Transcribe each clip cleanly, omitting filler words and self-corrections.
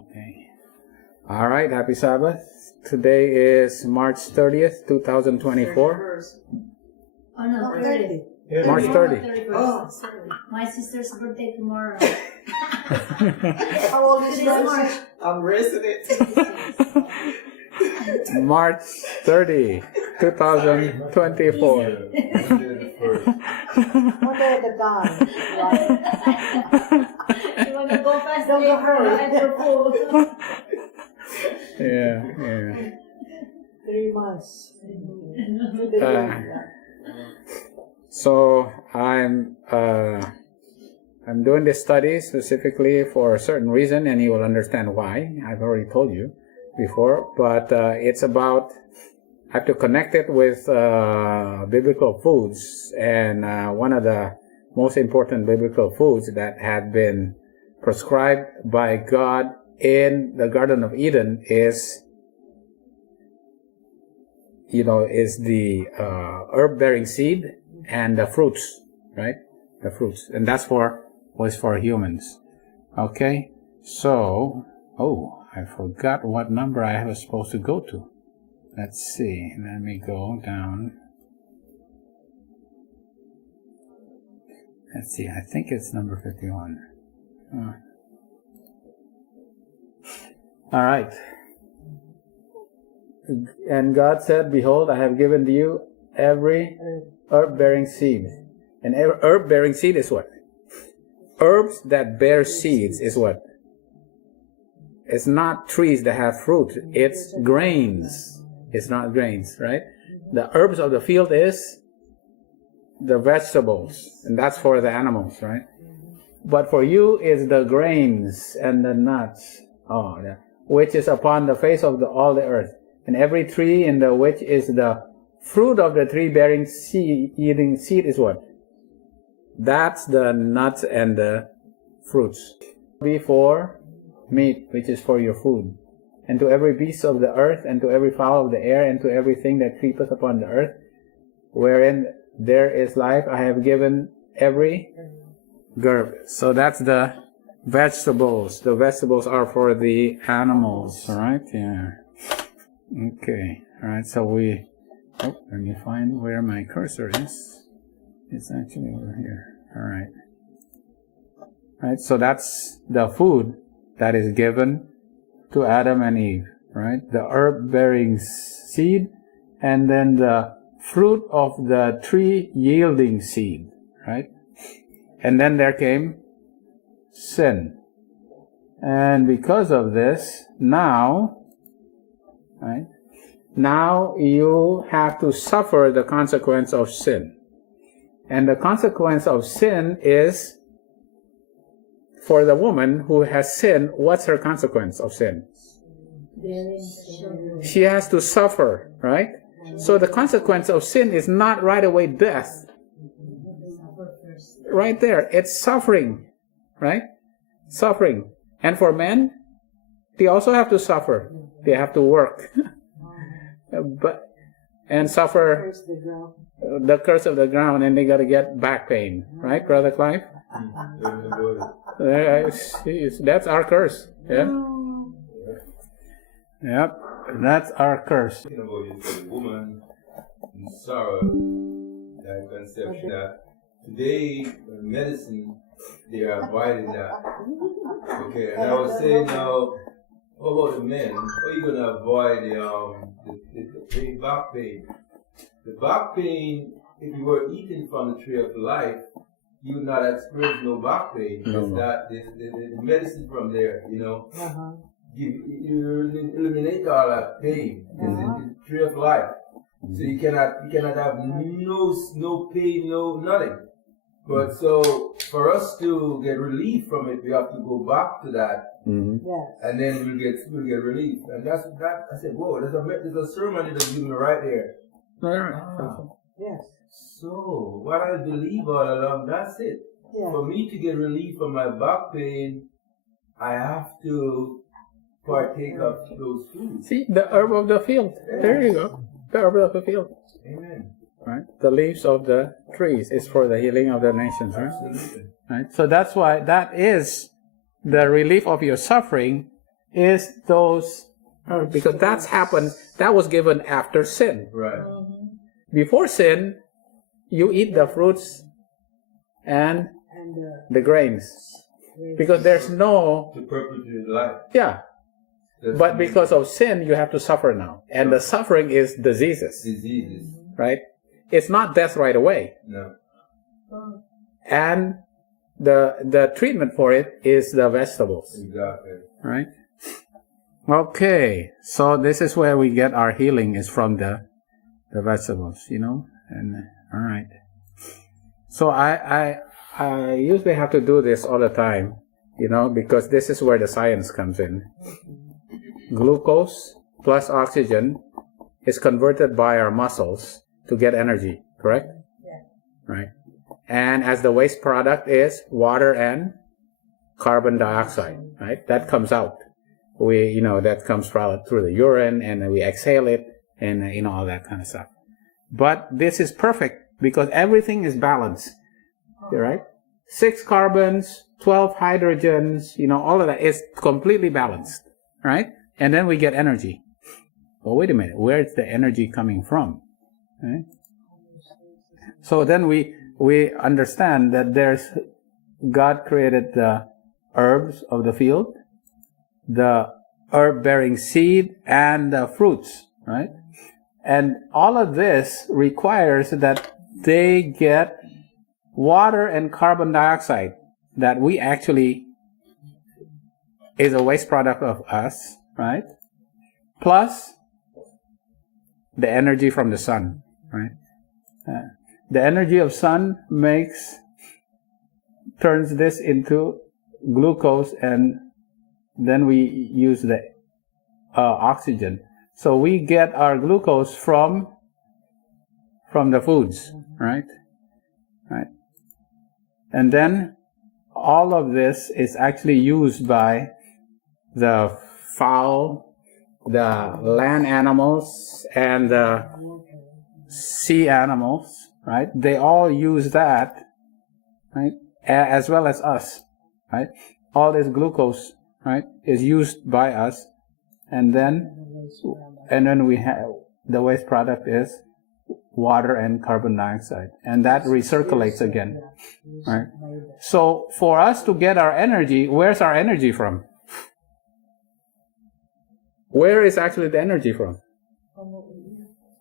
Okay. All right. Happy Sabbath. Today is March 30th, 2024. Oh no, 30. Yeah. March 30. Oh, my sister's birthday tomorrow. How old is Today's March. I'm raising it. March 30, 2024. One day at a time. You want to go fast? Don't go hurry. Yeah. 3 months. So I'm doing this study specifically for a certain reason, and you will understand why. I've already told you before, but it's about, I have to connect it with biblical foods, and one of the most important biblical foods that had been prescribed by God in the Garden of Eden is the herb-bearing seed and the fruits, right? The fruits, and was for humans. Okay, so I forgot what number I was supposed to go to. Let's see. Let me go down. Let's see. I think it's number 51. All right. And God said, "Behold, I have given to you every herb-bearing seed." And herb-bearing seed is what? Herbs that bear seeds is what? It's not trees that have fruit. It's grains. It's not grains, right? The herbs of the field is the vegetables, and that's for the animals, right? But for you is the grains and the nuts, which is upon the face of all the earth. And every tree in the which is the fruit of the tree bearing seed, yielding seed is what? That's the nuts and the fruits. Be for meat, which is for your food. And to every beast of the earth, and to every fowl of the air, and to everything that creepeth upon the earth, wherein there is life, I have given every herb. So that's the vegetables. The vegetables are for the animals, right? Yeah. Okay. All right. So let me find where my cursor is. It's actually over here. All right. All right. So that's the food that is given to Adam and Eve, right? The herb-bearing seed, and then the fruit of the tree yielding seed, right? And then there came sin. And because of this, now you have to suffer the consequence of sin. And the consequence of sin is, for the woman who has sinned, what's her consequence of sin? She has to suffer, right? So the consequence of sin is not right away death. Right there, it's suffering, right? Suffering. And for men, they also have to suffer. They have to work. And suffer the curse of the ground, and they got to get back pain, right, Brother Clive? That's our curse. Yeah. Yep, that's our curse. Talking about it for the woman in sorrow, that conception that today medicine they are avoiding that. Okay, and I was saying now, what about the men? How are you gonna avoid the back pain? The back pain, if you were eating from the tree of life, you would not experience no back pain. Because that the medicine from there, you eliminate all that pain. It's the tree of life. So you cannot have no pain, no nothing. But so for us to get relief from it, we have to go back to that. And then we'll get relief. And that's that. I said, whoa, there's a sermon that was given right there. Yes. So what I believe all along, that's it. Yeah. For me to get relief from my back pain, I have to partake of those foods. See, the herb of the field. Yes. There you go. The herb of the field. Amen. Right? The leaves of the trees is for the healing of the nations, right? Absolutely. Right? So that's why that is the relief of your suffering is those, because that's happened, that was given after sin. Right. Before sin, you eat the fruits and And the grains. Because there's no, To perpetuate life. yeah. That's But the because of sin, you have to suffer now. And the suffering is diseases, diseases. right? It's not death right away. No. And the treatment for it is the vegetables, Exactly. right? Okay, so this is where we get our healing, is from the vegetables, you know? And all right. So I usually have to do this all the time, you know, because this is where the science comes in. Glucose plus oxygen is converted by our muscles to get energy, correct? Yeah. Right. And as the waste product is water and carbon dioxide, right? That comes out. That comes through the urine, and then we exhale it, and all that kind of stuff. But this is perfect because everything is balanced, right? 6 carbons, 12 hydrogens, all of that is completely balanced, right? And then we get energy. Well, wait a minute, where is the energy coming from? Right? So then we understand that God created the herbs of the field, the herb-bearing seed, and the fruits, right? And all of this requires that they get water and carbon dioxide that we actually is a waste product of us, right? Plus the energy from the sun, right? The energy of sun turns this into glucose, and then we use the oxygen. So we get our glucose from the foods, right? Right. And then all of this is actually used by the fowl, the land animals, and the sea animals, right? They all use that, right? As well as us, right? All this glucose, right, is used by us, and then we have the waste product is water and carbon dioxide, and that recirculates again, right? So for us to get our energy, where's our energy from? Where is actually the energy from?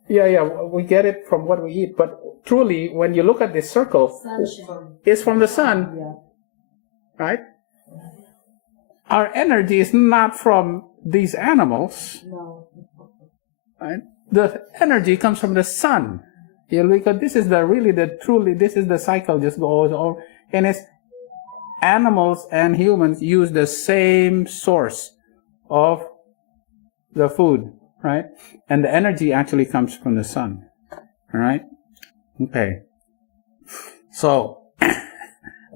Yeah, we get it from what we eat, but truly, when you look at this circle, it's from the sun, right? Our energy is not from these animals, right? The energy comes from the sun, because this is this is the cycle just goes over, and it's animals and humans use the same source of the food, right? And the energy actually comes from the sun, all right? Okay. So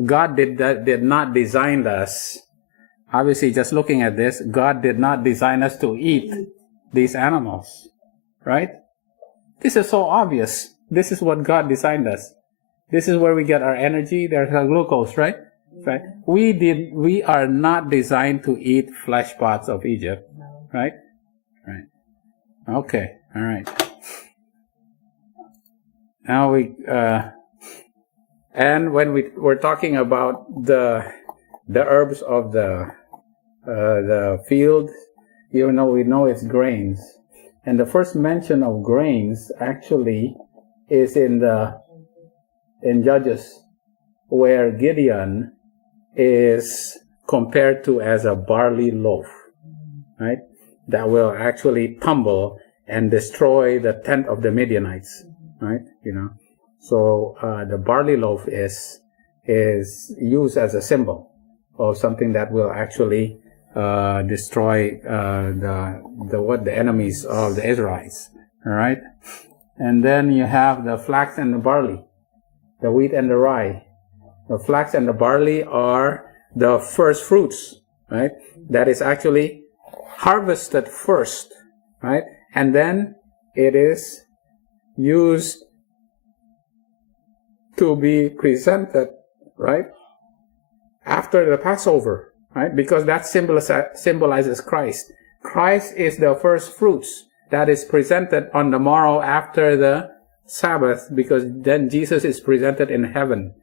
God did not design us. Obviously, just looking at this, God did not design us to eat these animals, right? This is so obvious. This is what God designed us. This is where we get our energy. There's our glucose, right? Right. We are not designed to eat fleshpots of Egypt, right? Right. Okay. All right. Now and when we're talking about the herbs of the field, even though we know it's grains, and the first mention of grains actually is in Judges, where Gideon is compared to as a barley loaf, right? That will actually tumble and destroy the tent of the Midianites, right? So the barley loaf is used as a symbol of something that will actually destroy the enemies of the Israelites. All right, and then you have the flax and the barley, the wheat and the rye. The flax and the barley are the first fruits, right? That is actually harvested first, right? And then it is used to be presented, right, after the Passover, right? Because that symbolizes Christ. Christ is the first fruits that is presented on the morrow after the Sabbath, because then Jesus is presented in heaven.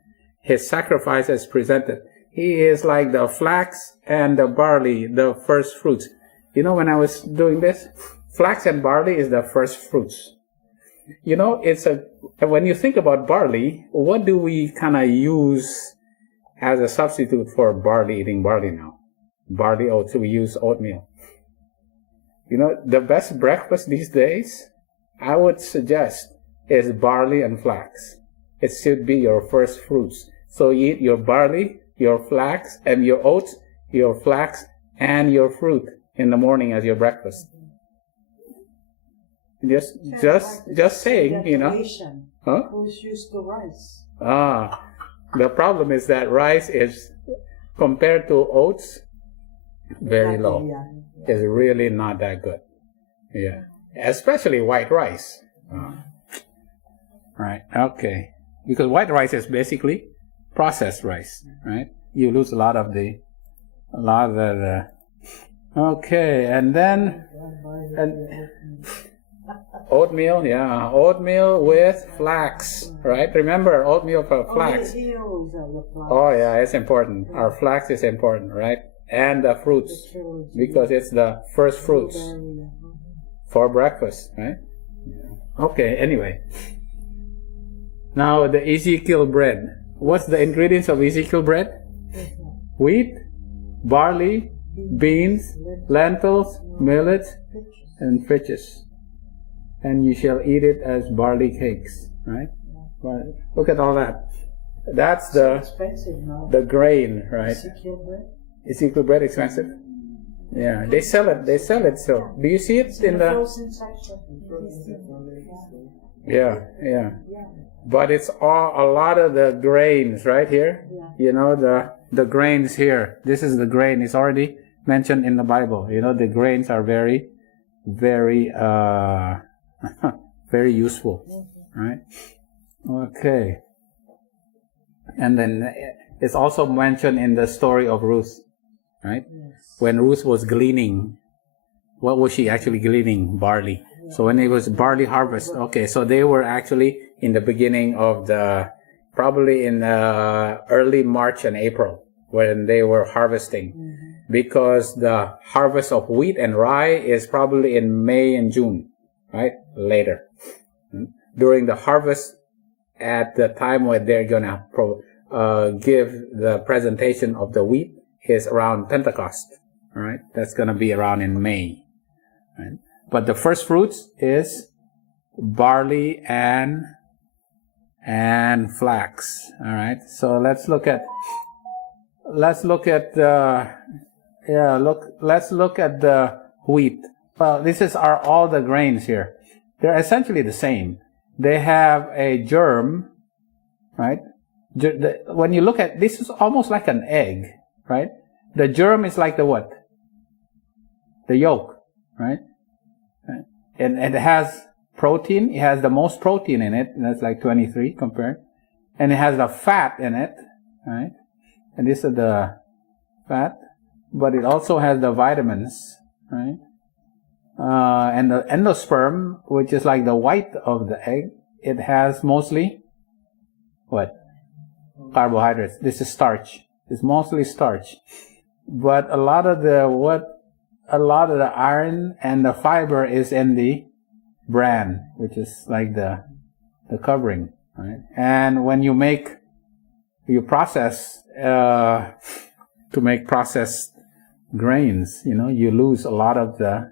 His sacrifice is presented. He is like the flax and the barley, the first fruits. You know, when I was doing this, flax and barley is the first fruits. You know, when you think about barley, what do we kind of use as a substitute for barley, eating barley now? Barley oats, we use oatmeal. You know, the best breakfast these days, I would suggest, is barley and flax. It should be your first fruits. So you eat your barley, your flax, and your oats, your flax, and your fruit in the morning as your breakfast. Just saying, you know. Huh? Who's used to rice? The problem is that rice is, compared to oats, very low. It's really not that good. Yeah. Especially white rice. Right. Okay. Because white rice is basically processed rice, right? You lose a lot of the. Okay, and then oatmeal, yeah, oatmeal with flax, right? Remember, oatmeal for flax. Oh yeah, it's important. Our flax is important, right? And the fruits, because it's the first fruits for breakfast, right? Okay, anyway. Now the Ezekiel bread. What's the ingredients of Ezekiel bread? Wheat, barley, beans, lentils, millet, and fishes. And you shall eat it as barley cakes, right? Look at all that. That's the grain, right? Ezekiel bread expensive? Yeah, they sell it so. Do you see it in the frozen section? Yeah. But it's a lot of the grains right here. You know, the grains here. This is the grain. It's already mentioned in the Bible. You know, the grains are very, very, very useful, right? Okay. And then it's also mentioned in the story of Ruth, right? When Ruth was gleaning, what was she actually gleaning? Barley. So when it was barley harvest, okay, so they were actually in the beginning of probably in early March and April when they were harvesting, because the harvest of wheat and rye is probably in May and June, right? Later. During the harvest, at the time when they're gonna give the presentation of the wheat is around Pentecost, all right? That's gonna be around in May, right? But the first fruits is barley and flax. All right. So let's look at the wheat. Well, this is all the grains here. They're essentially the same. They have a germ, right? When you look at this, is almost like an egg, right? The germ is like the what? The yolk, right? And it has protein. It has the most protein in it. And that's like 23 compared. And it has the fat in it, right? And this is the fat. But it also has the vitamins, right? And the endosperm, which is like the white of the egg, it has mostly what? Carbohydrates. This is starch. It's mostly starch. But a lot of the iron and the fiber is in the bran, which is like the covering, right? And when you process to make processed grains, you know, you lose a lot of the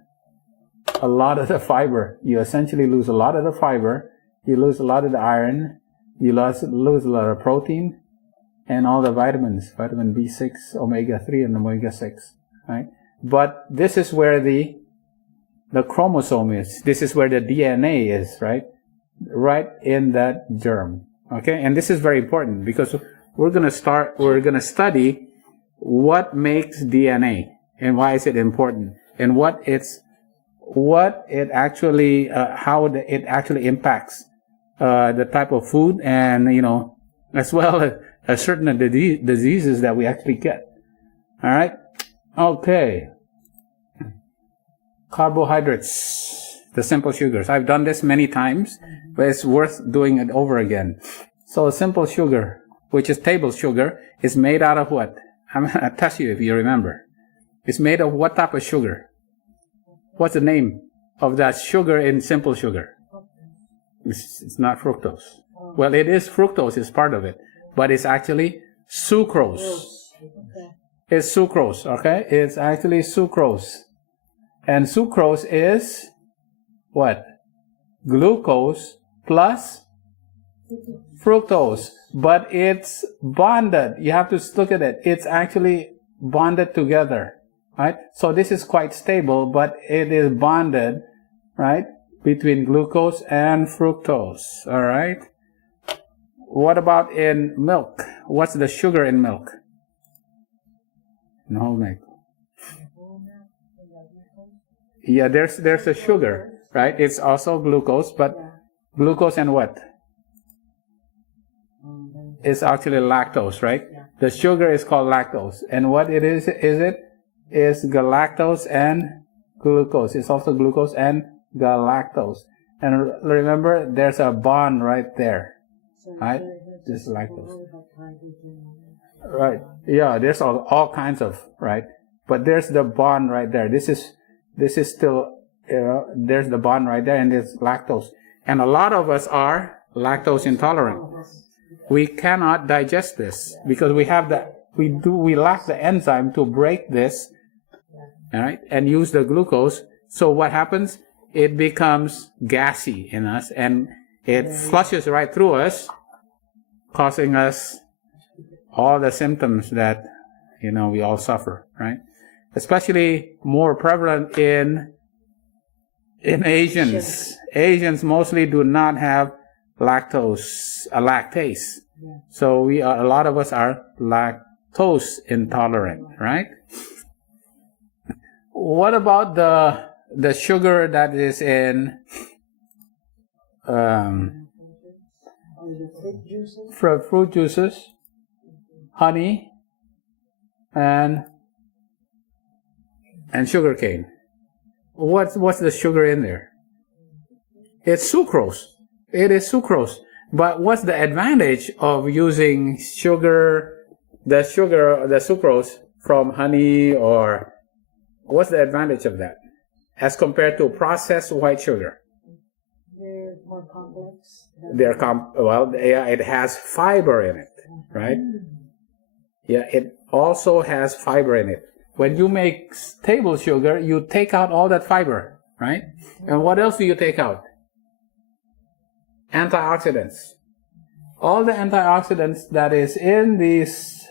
fiber. You essentially lose a lot of the fiber. You lose a lot of the iron. You lose a lot of protein and all the vitamins, vitamin B6, omega-3, and omega-6, right? But this is where the chromosome is. This is where the DNA is, right? Right in that germ. Okay? And this is very important because we're going to study what makes DNA and why is it important and how it actually impacts the type of food and, you know, as well as certain diseases that we actually get. All right? Okay. Carbohydrates, the simple sugars. I've done this many times, but it's worth doing it over again. So simple sugar, which is table sugar, is made out of what? I'm going to test you if you remember. It's made of what type of sugar? What's the name of that sugar in simple sugar? It's not fructose. Well, it is fructose, is part of it, but it's actually sucrose. It's sucrose, okay? It's actually sucrose. And sucrose is what? Glucose plus fructose. But it's bonded. You have to look at it. It's actually bonded together, right? So this is quite stable, but it is bonded, right, between glucose and fructose, all right? What about in milk? What's the sugar in milk? In whole milk. Yeah, there's a sugar, right? It's also glucose, but glucose and what? It's actually lactose, right? The sugar is called lactose. And what it is galactose and glucose. It's also glucose and galactose. And remember, there's a bond right there, right? This is lactose. Right. Yeah, there's all kinds of, right? But there's the bond right there. This is still, there's the bond right there, and there's lactose. And a lot of us are lactose intolerant. We cannot digest this because we lack the enzyme to break this, all right, and use the glucose. So what happens? It becomes gassy in us, and it flushes right through us, causing us all the symptoms that, we all suffer, right? Especially more prevalent in Asians. Asians mostly do not have lactase. So a lot of us are lactose intolerant, right? What about the sugar that is in fruit juices, honey, and sugar cane? What's the sugar in there? It's sucrose. It is sucrose. But what's the advantage of using the sucrose from honey, or what's the advantage of that as compared to processed white sugar? They're more complex. It has fiber in it, right? Yeah, it also has fiber in it. When you make table sugar, you take out all that fiber, right? And what else do you take out? Antioxidants. All the antioxidants that is in this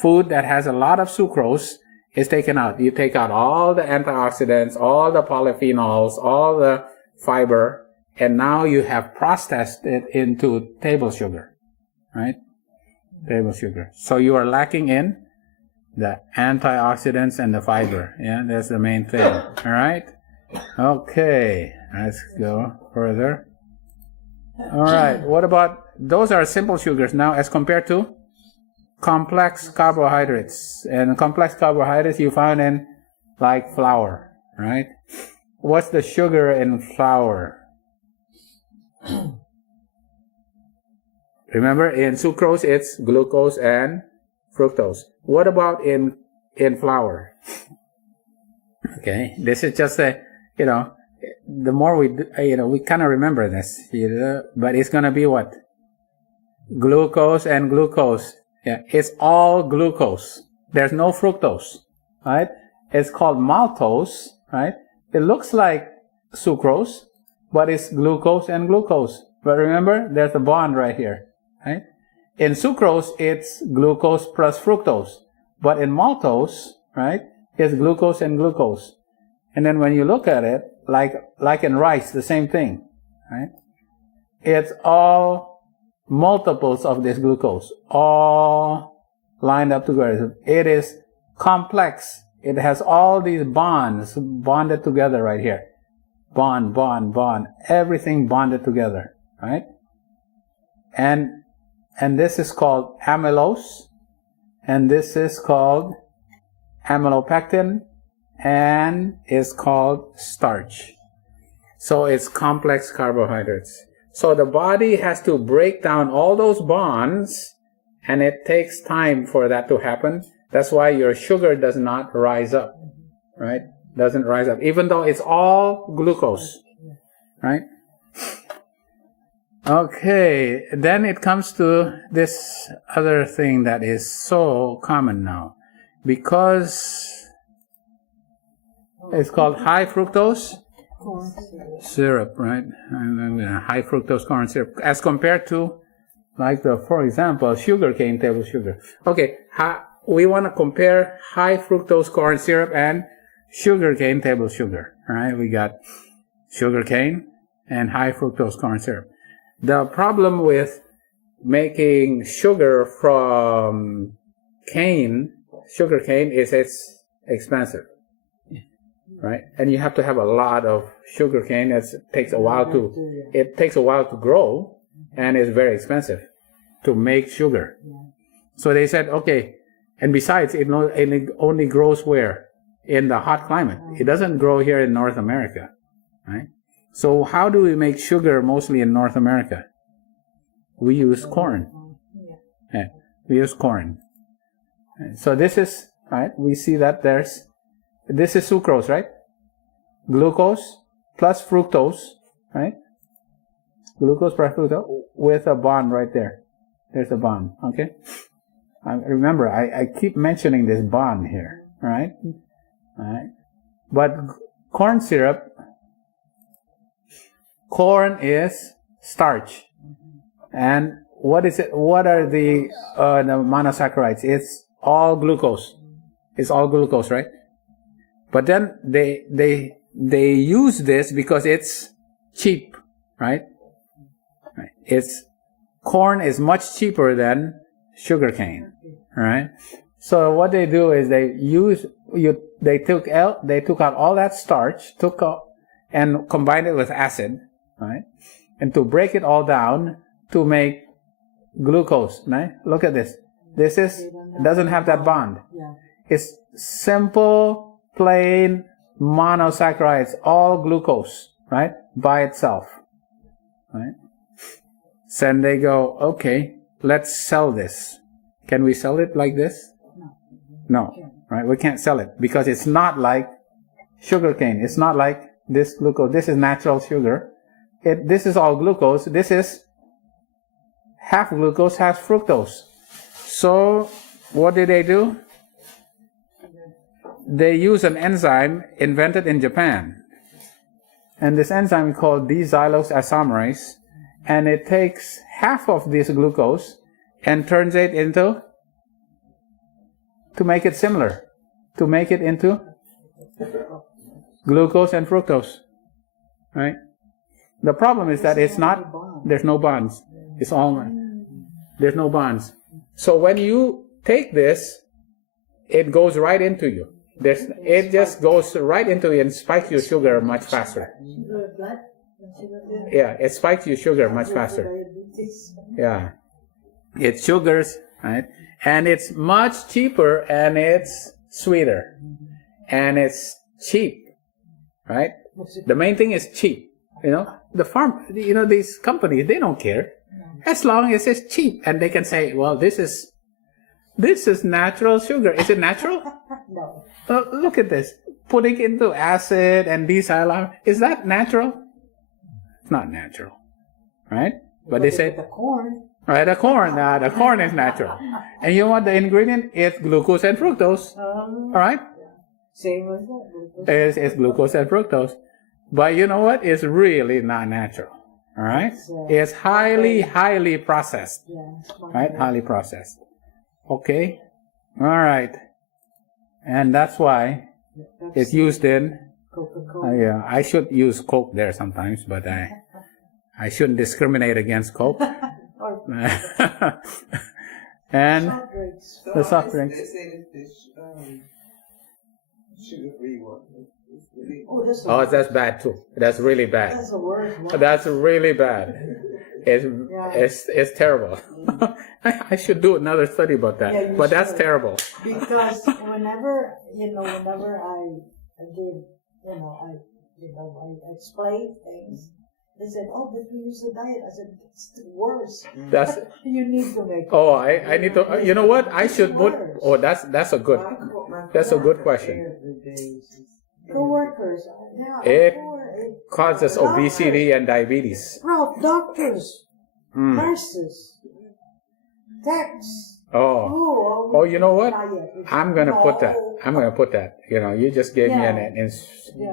food that has a lot of sucrose is taken out. You take out all the antioxidants, all the polyphenols, all the fiber, and now you have processed it into table sugar, right? Table sugar. So you are lacking in the antioxidants and the fiber. Yeah, that's the main thing. All right? Okay, let's go further. All right, what about, those are simple sugars now as compared to complex carbohydrates. And complex carbohydrates you find in like flour, right? What's the sugar in flour? Remember, in sucrose, it's glucose and fructose. What about in flour? Okay, this is just the more we do, we kind of remember this, but it's going to be what? Glucose and glucose. Yeah, it's all glucose. There's no fructose, right? It's called maltose, right? It looks like sucrose, but it's glucose and glucose. But remember, there's a bond right here, right? In sucrose, it's glucose plus fructose. But in maltose, right, it's glucose and glucose. And then when you look at it, like in rice, the same thing, right? It's all multiples of this glucose, all lined up together. It is complex. It has all these bonds bonded together right here. Bond, bond, bond. Everything bonded together, right? And this is called amylose, and this is called amylopectin, and is called starch. So it's complex carbohydrates. So the body has to break down all those bonds, and it takes time for that to happen. That's why your sugar does not rise up, right? Doesn't rise up, even though it's all glucose, right? Okay, then it comes to this other thing that is so common now. Because it's called high fructose syrup, right? High fructose corn syrup, as compared to, like for example, sugarcane table sugar. Okay, we want to compare high fructose corn syrup and sugarcane table sugar. All right, we got sugarcane and high fructose corn syrup. The problem with making sugar from sugar cane is it's expensive, right? And you have to have a lot of sugar cane. It takes a while to grow, and it's very expensive to make sugar. So they said, okay, and besides, it only grows where? In the hot climate. It doesn't grow here in North America, right? So how do we make sugar mostly in North America? We use corn. Yeah, we use corn. So this is, right, we see that this is sucrose, right? Glucose plus fructose, right? Glucose plus fructose with a bond right there. There's a bond, okay? Remember, I keep mentioning this bond here, right? All right. But corn syrup, corn is starch. And what is it? What are the monosaccharides? It's all glucose. It's all glucose, right? But then they use this because it's cheap, right? Corn is much cheaper than sugarcane, right? So what they do is they took out all that starch, and combined it with acid, right? And to break it all down to make glucose, right? Look at this. This doesn't have that bond. It's simple, plain monosaccharides, all glucose, right? By itself, right? So then they go, okay, let's sell this. Can we sell it like this? No, right? We can't sell it because it's not like sugarcane. It's not like this glucose. This is natural sugar. This is all glucose. This is half glucose, half fructose. So what did they do? They use an enzyme invented in Japan. And this enzyme is called D-xylose isomerase. And it takes half of this glucose and turns it into, to make it similar, to make it into glucose and fructose, right? The problem is that there's no bonds. There's no bonds. So when you take this, it goes right into you. It just goes right into you and spikes your sugar much faster. Yeah, it spikes your sugar much faster. Yeah. It's sugars, right? And it's much cheaper and it's sweeter. And it's cheap, right? The main thing is cheap. These companies, they don't care. As long as it's cheap. And they can say, well, this is natural sugar. Is it natural? No. Look at this. Putting into acid and desilane. Is that natural? It's not natural, right? But they say the corn. Right, the corn. The corn is natural. And you know what the ingredient is? Glucose and fructose. All right? Same as that. It's glucose and fructose. But you know what? It's really not natural. All right? It's highly processed. Right? Highly processed. Okay? All right. And that's why it's used in Coca-Cola. I should use Coke there sometimes, but I shouldn't discriminate against Coke. And the soft drinks. They say that this sugar-free one is really... Oh, that's bad too. That's really bad. That's the worst one. That's really bad. It's terrible. I should do another study about that. Yeah, but that's should. terrible. Because when whenever I give, I explain things, they said, "Oh, but we use the diet." I said, "It's worse. That's You need to make." oh, I need to. You know what? I should put. Oh, that's a good. That's a good question. Co-workers, yeah. It it causes obesity and diabetes. Bro, doctors, Mm. nurses, techs. Oh. Oh, you know what? I'm gonna put that. You know, you just gave me an.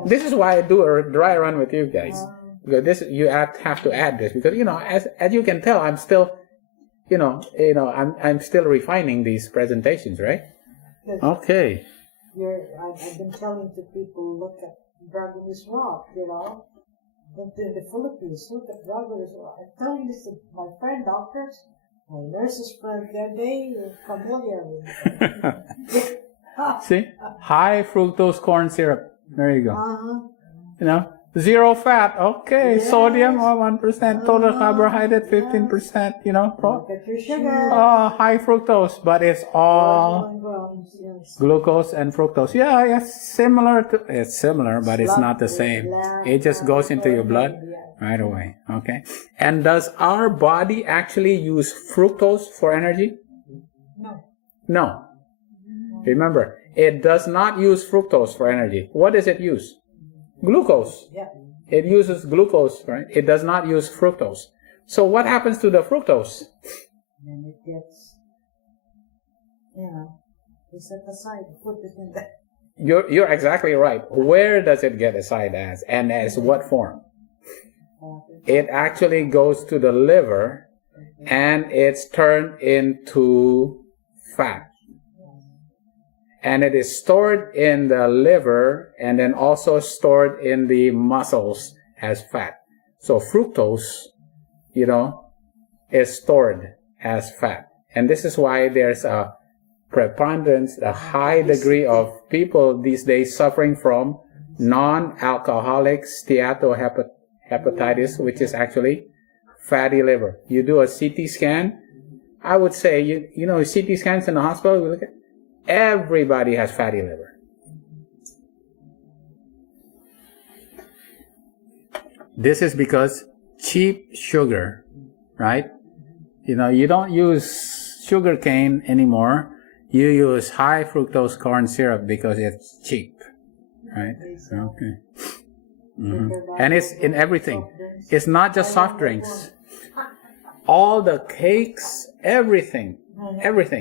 This is why I do a dry run with you guys. Because this, you have to add this, because as you can tell, I'm still, I'm still refining these presentations, right? Okay. I've been telling to people, look at drug in this rock, But in the Philippines, look at drug in this rock. I'm telling this to my friend doctors, my nurses friends, they're familiar with it. See? High fructose corn syrup. There you go. Uh-huh. Zero fat. Okay. Yes. Sodium, 1%. Total carbohydrate, 15%. Look at your sugar. High fructose, but it's all 1 grams, yes. glucose and fructose. Yeah, it's similar, but it's not the same. It just goes into your blood right away. Okay. And does our body actually use fructose for energy? No. No. Remember, it does not use fructose for energy. What does it use? Glucose. Yeah. It uses glucose, right? It does not use fructose. So what happens to the fructose? And it gets, we set aside, put it in there. You're exactly right. Where does it get aside as? And as what form? It actually goes to the liver and it's turned into fat. And it is stored in the liver and then also stored in the muscles as fat. So fructose, is stored as fat. And this is why there's a preponderance, a high degree of people these days suffering from non-alcoholic steatohepatitis, which is actually fatty liver. You do a CT scan, I would say, CT scans in the hospital, we look at everybody has fatty liver. This is because cheap sugar, right? You don't use sugar cane anymore. You use high fructose corn syrup because it's cheap, right? Okay. Mm-hmm. And it's in everything. It's not just soft drinks. All the cakes, everything.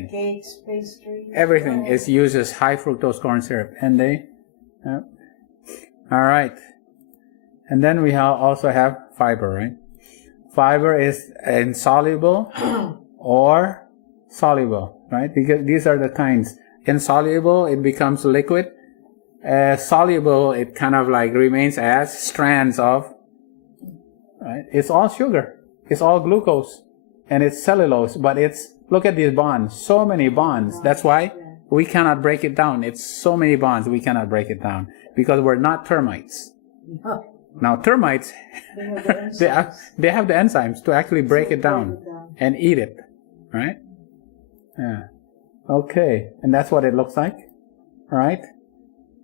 Cakes, pastries. Everything uses high fructose corn syrup. And all right. And then we also have fiber, right? Fiber is insoluble or soluble, right? Because these are the kinds. Insoluble, it becomes liquid. Soluble, it kind of like remains as strands of, right? It's all sugar. It's all glucose. And it's cellulose, but look at these bonds. So many bonds. That's why we cannot break it down. It's so many bonds, we cannot break it down. Because we're not termites. Now termites, they have the enzymes to actually break it down and eat it, right? Yeah. Okay, and that's what it looks like, right?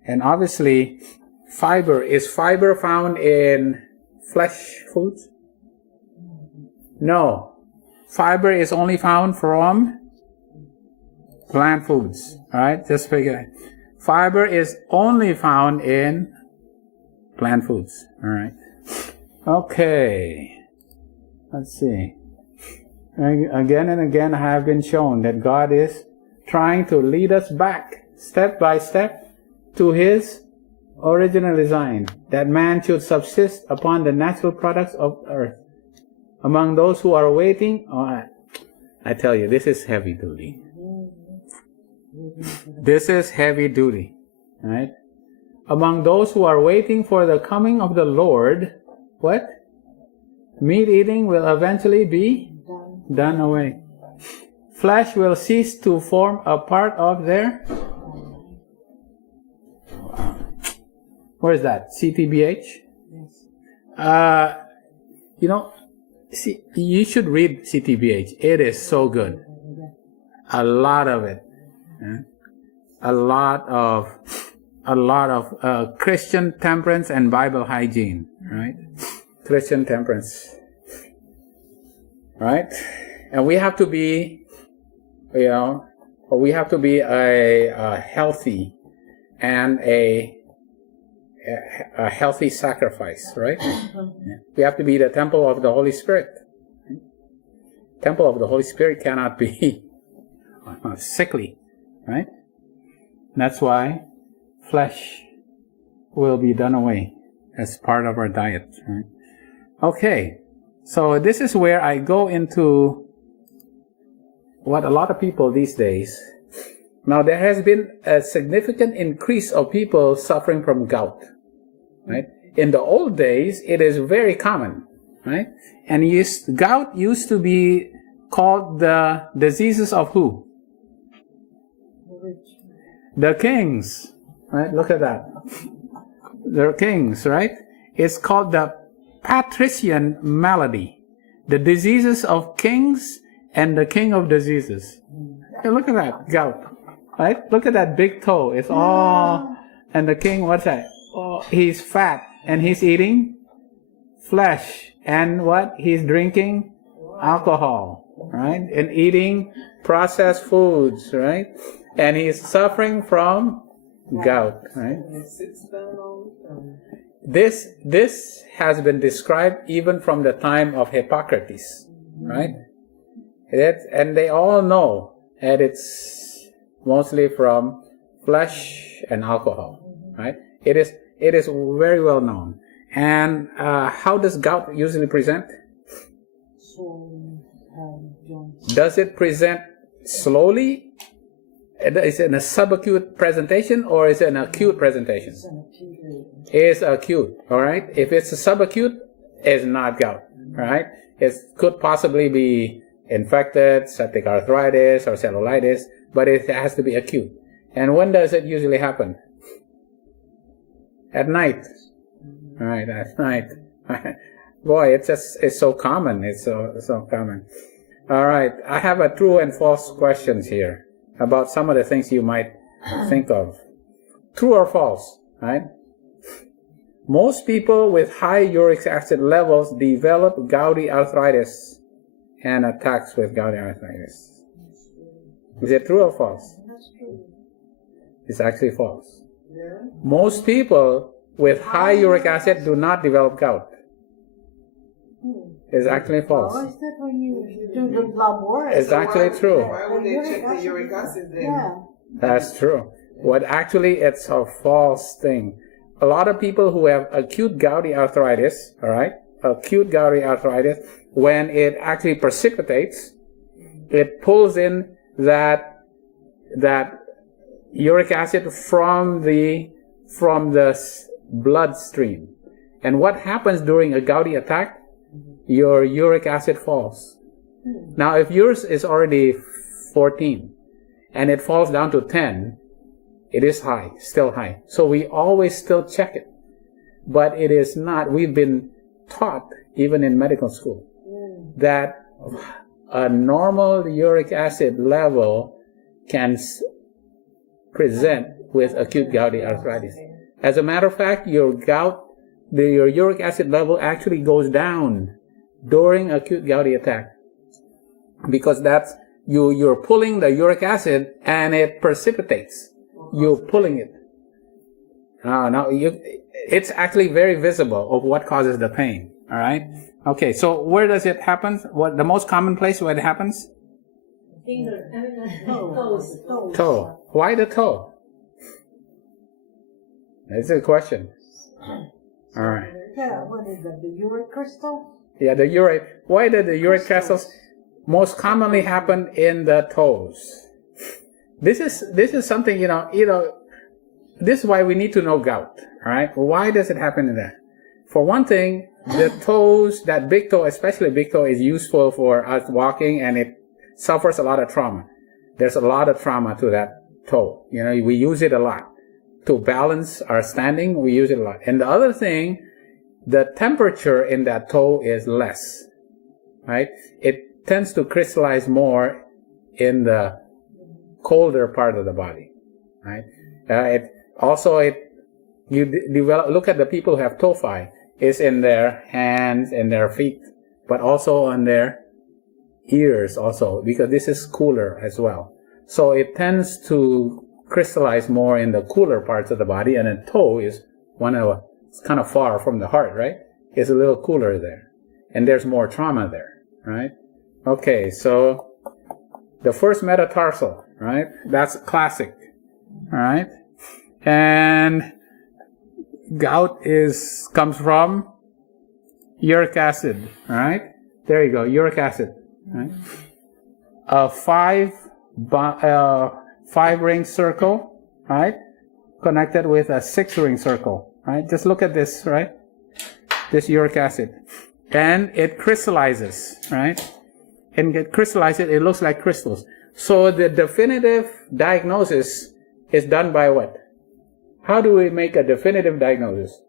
And obviously, is fiber found in flesh foods? No, fiber is only found from plant foods, right? Just figure it. Fiber is only found in plant foods. All right. Okay. Let's see. Again and again, I have been shown that God is trying to lead us back, step by step, to His original design, that man should subsist upon the natural products of earth. Among those who are waiting, I tell you, this is heavy duty. This is heavy duty, right? Among those who are waiting for the coming of the Lord, what? Meat eating will eventually be done away. Flesh will cease to form a part of their... Where is that? CTBH? See, you should read CTBH. It is so good. A lot of it. a lot of Christian temperance and Bible hygiene, right? Christian temperance, right? And we have to be, we have to be a healthy and a healthy sacrifice, right? We have to be the temple of the Holy Spirit. Temple of the Holy Spirit cannot be sickly, right? That's why flesh will be done away as part of our diet, right? Okay, so this is where I go into what a lot of people these days. Now, there has been a significant increase of people suffering from gout, right? In the old days, it is very common, right? And gout used to be called the diseases of who? The kings, right? Look at that. The kings, right? It's called the patrician malady. The diseases of kings and the king of diseases. Hey, look at that, gout. Right? Look at that big toe. It's all... And the king, what's that? Oh, he's fat and he's eating flesh. And what? He's drinking alcohol, right? And eating processed foods, right? And he's suffering from gout, right? This has been described even from the time of Hippocrates, right? And they all know that it's mostly from flesh and alcohol, right? It is very well known. And how does gout usually present? Does it present slowly? Is it in a subacute presentation or is it an acute presentation? It's acute, all right? If it's a subacute, it's not gout, right? It could possibly be infected, septic arthritis, or cellulitis, but it has to be acute. And when does it usually happen? At night. All right, at night. Boy, it's so common. It's so common. All right, I have a true and false questions here about some of the things you might think of. True or false, right? Most people with high uric acid levels develop gouty arthritis and attacks with gouty arthritis. Is it true or false? It's actually false. Most people with high uric acid do not develop gout. It's actually false. Oh, is that when you do the blood work? It's actually true. Why would they check the uric acid then? Yeah. That's true. What actually, it's a false thing. A lot of people who have acute gouty arthritis, all right, acute gouty arthritis, when it actually precipitates, it pulls in that uric acid from the bloodstream. And what happens during a gouty attack? Your uric acid falls. Now, if yours is already 14 and it falls down to 10, it is high, still high. So we always still check it. But it is not. We've been taught, even in medical school, that a normal uric acid level can present with acute gouty arthritis. As a matter of fact, your uric acid level actually goes down during acute gouty attack, because that's you're pulling the uric acid and it precipitates. You're pulling it. It's actually very visible of what causes the pain. All right. Okay. So where does it happen? What the most common place where it happens? Toes. Toe. Why the toe? That's a question. All right. Yeah, what is that? The uric crystal? Yeah, the uric. Why did the uric crystals most commonly happen in the toes? This is something, this is why we need to know gout. All right. Why does it happen in there? For one thing, the toes, that big toe, especially big toe, is useful for us walking, and it suffers a lot of trauma. There's a lot of trauma to that toe. We use it a lot. To balance our standing, we use it a lot. And the other thing, the temperature in that toe is less, right? It tends to crystallize more in the colder part of the body. right? Develop. Look at the people who have tophi. It's in their hands and their feet, but also on their ears also, because this is cooler as well. So it tends to crystallize more in the cooler parts of the body, and then toe is it's kind of far from the heart, right? It's a little cooler there, and there's more trauma there, right? Okay, so the first metatarsal, right? That's classic, all right? And gout comes from uric acid, all right? There you go, uric acid, right? A five-ring circle, right? Connected with a 6-ring circle, right? Just look at this, right? This uric acid. And it crystallizes, right? And it crystallizes, it looks like crystals. So the definitive diagnosis is done by what? How do we make a definitive diagnosis?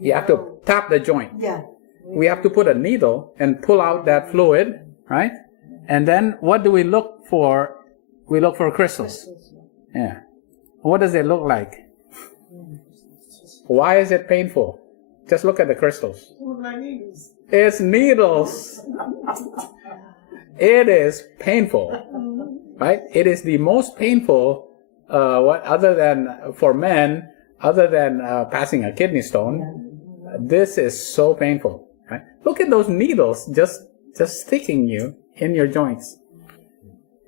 You have to tap the joint. Yeah. We have to put a needle and pull out that fluid, right? And then what do we look for? We look for crystals. Yeah. What does it look like? Why is it painful? Just look at the crystals. It's needles. It is painful, right? It is the most painful, for men, other than passing a kidney stone. This is so painful, right? Look at those needles just sticking you in your joints.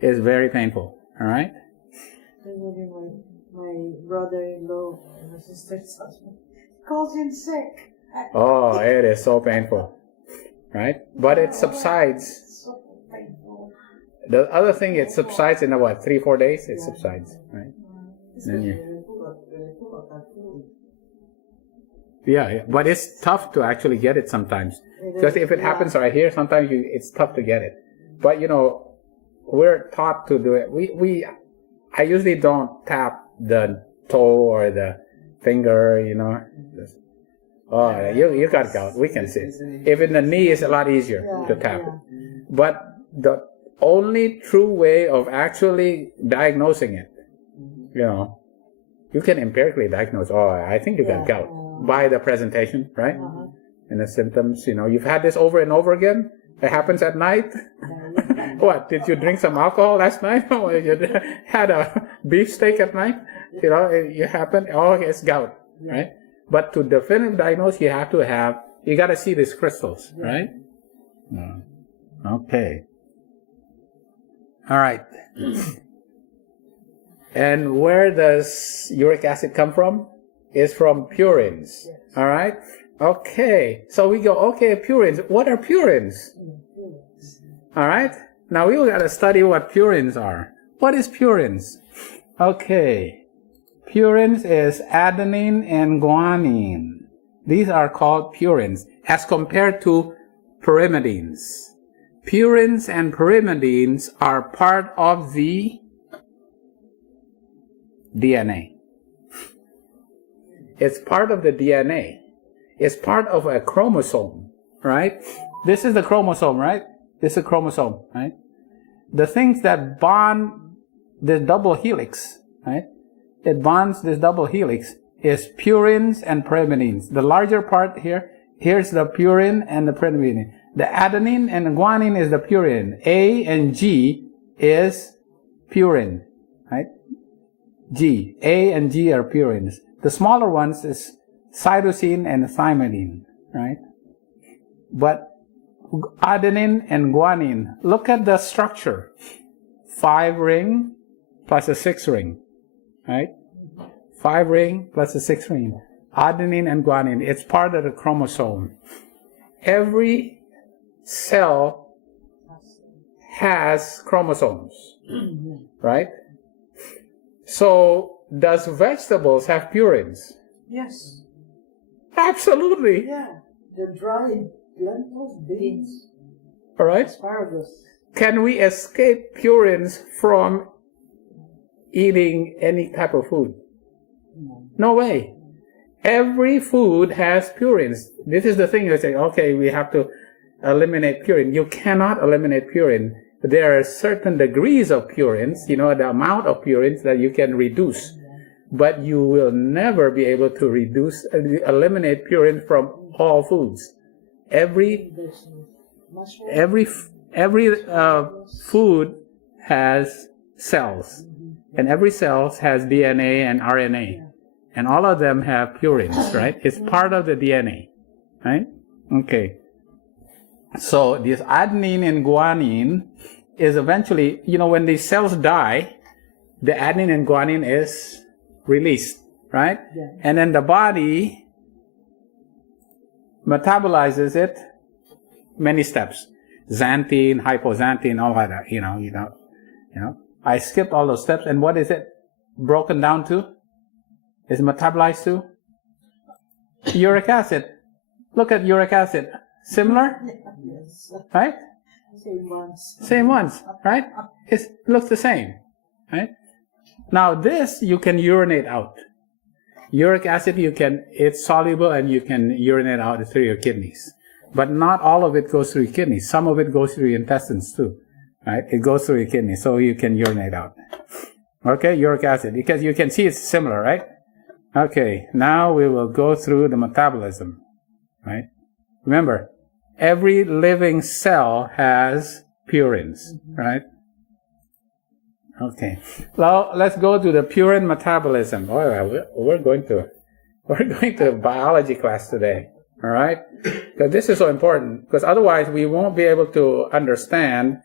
It's very painful, all right? My brother-in-law, my sister's husband, calls him sick. Oh, it is so painful, right? But it subsides. So painful. The other thing, it subsides in 3-4 days? It subsides, right? Then yeah, but it's tough to actually get it sometimes. Because if it happens right here, sometimes it's tough to get it. But we're taught to do it. I usually don't tap the toe or the finger, Oh, you got gout. We can see it. If in the knee, it's a lot easier to tap it. But the only true way of actually diagnosing it, you can empirically diagnose, I think you got gout by the presentation, right? And the symptoms, you've had this over and over again. It happens at night. What, did you drink some alcohol last night? Or you had a beef steak at night? It happened. Oh, it's gout, right? But to definitively diagnose, you got to see these crystals, right? Okay. All right. And where does uric acid come from? It's from purines. All right? Okay. So we go, purines. What are purines? All right? Now we got to study what purines are. What is purines? Okay. Purines is adenine and guanine. These are called purines as compared to pyrimidines. Purines and pyrimidines are part of the DNA. It's part of the DNA. It's part of a chromosome, right? This is the chromosome, right? This is a chromosome, right? The things that bond the double helix, right? It bonds this double helix is purines and pyrimidines. The larger part here's the purine and the pyrimidine. The adenine and the guanine is the purine. A and G is purine, right? A and G are purines. The smaller ones is cytosine and thymidine, right? But adenine and guanine, look at the structure. 5-ring plus a 6-ring, right? 5-ring plus a 6-ring. Adenine and guanine, it's part of the chromosome. Every cell has chromosomes, right? So, does vegetables have purines? Yes. Absolutely. Yeah. The dried lentils, beans, All right. asparagus. Can we escape purines from eating any type of food? No way. Every food has purines. This is the thing you say, we have to eliminate purine. You cannot eliminate purine there are certain degrees of purines, the amount of purines that you can reduce, but you will never be able to eliminate purine from all foods. Every food has cells, and every cell has DNA and RNA, and all of them have purines, right? It's part of the DNA, right? Okay. So this adenine and guanine is eventually, when these cells die, the adenine and guanine is released, right? Yeah. And then the body metabolizes it many steps. Xanthine, hypoxanthine, all that, I skipped all those steps, and what is it broken down to? Is metabolized to? Uric acid. Look at uric acid. Similar? Yes. Right? Same ones. Same ones, right? It looks the same, right? Now this you can urinate out. Uric acid it's soluble and you can urinate out through your kidneys. But not all of it goes through your kidneys. Some of it goes through your intestines too, right? It goes through your kidneys, so you can urinate out. Okay, uric acid, because you can see it's similar, right? Okay, now we will go through the metabolism, right? Remember, every living cell has purines, right? Okay. Well, let's go to the purine metabolism. Oh, we're going to biology class today, all right? Because this is so important. Because otherwise, we won't be able to understand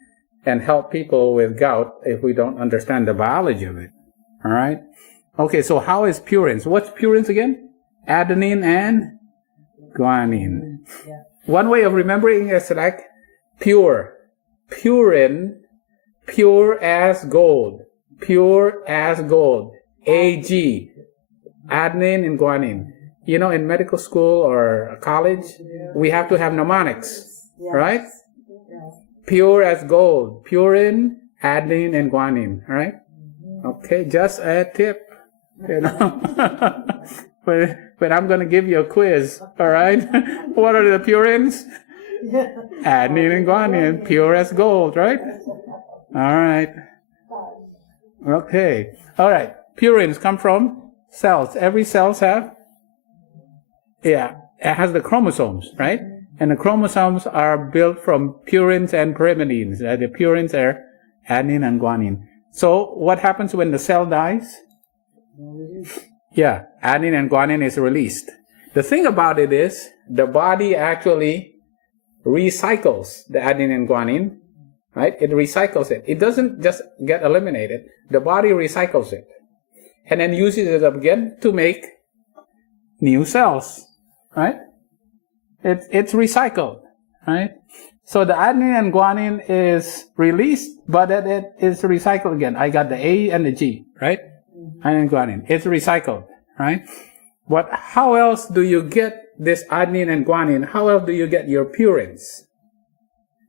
and help people with gout if we don't understand the biology of it, all right? Okay. So how is purines? What's purines again? Adenine and guanine. Yeah. One way of remembering is like pure. Purine, pure as gold. Pure as gold. AG. Adenine and guanine. In medical school or college, we have to have mnemonics, right? Yeah. Pure as gold. Purine, adenine, and guanine, right? Okay, just a tip, But I'm going to give you a quiz, all right? What are the purines? Adenine and guanine, pure as gold, right? All right. Okay. All right. Purines come from cells. Every cells it has the chromosomes, right? And the chromosomes are built from purines and pyrimidines. The purines are adenine and guanine. So what happens when the cell dies? Yeah, adenine and guanine is released. The thing about it is, the body actually recycles the adenine and guanine, right? It recycles it. It doesn't just get eliminated. The body recycles it. And then uses it again to make new cells, right? It's recycled, right? So the adenine and guanine is released, but it is recycled again. I got the A and the G, right? Adenine and guanine. It's recycled, right? But how else do you get this adenine and guanine? How else do you get your purines?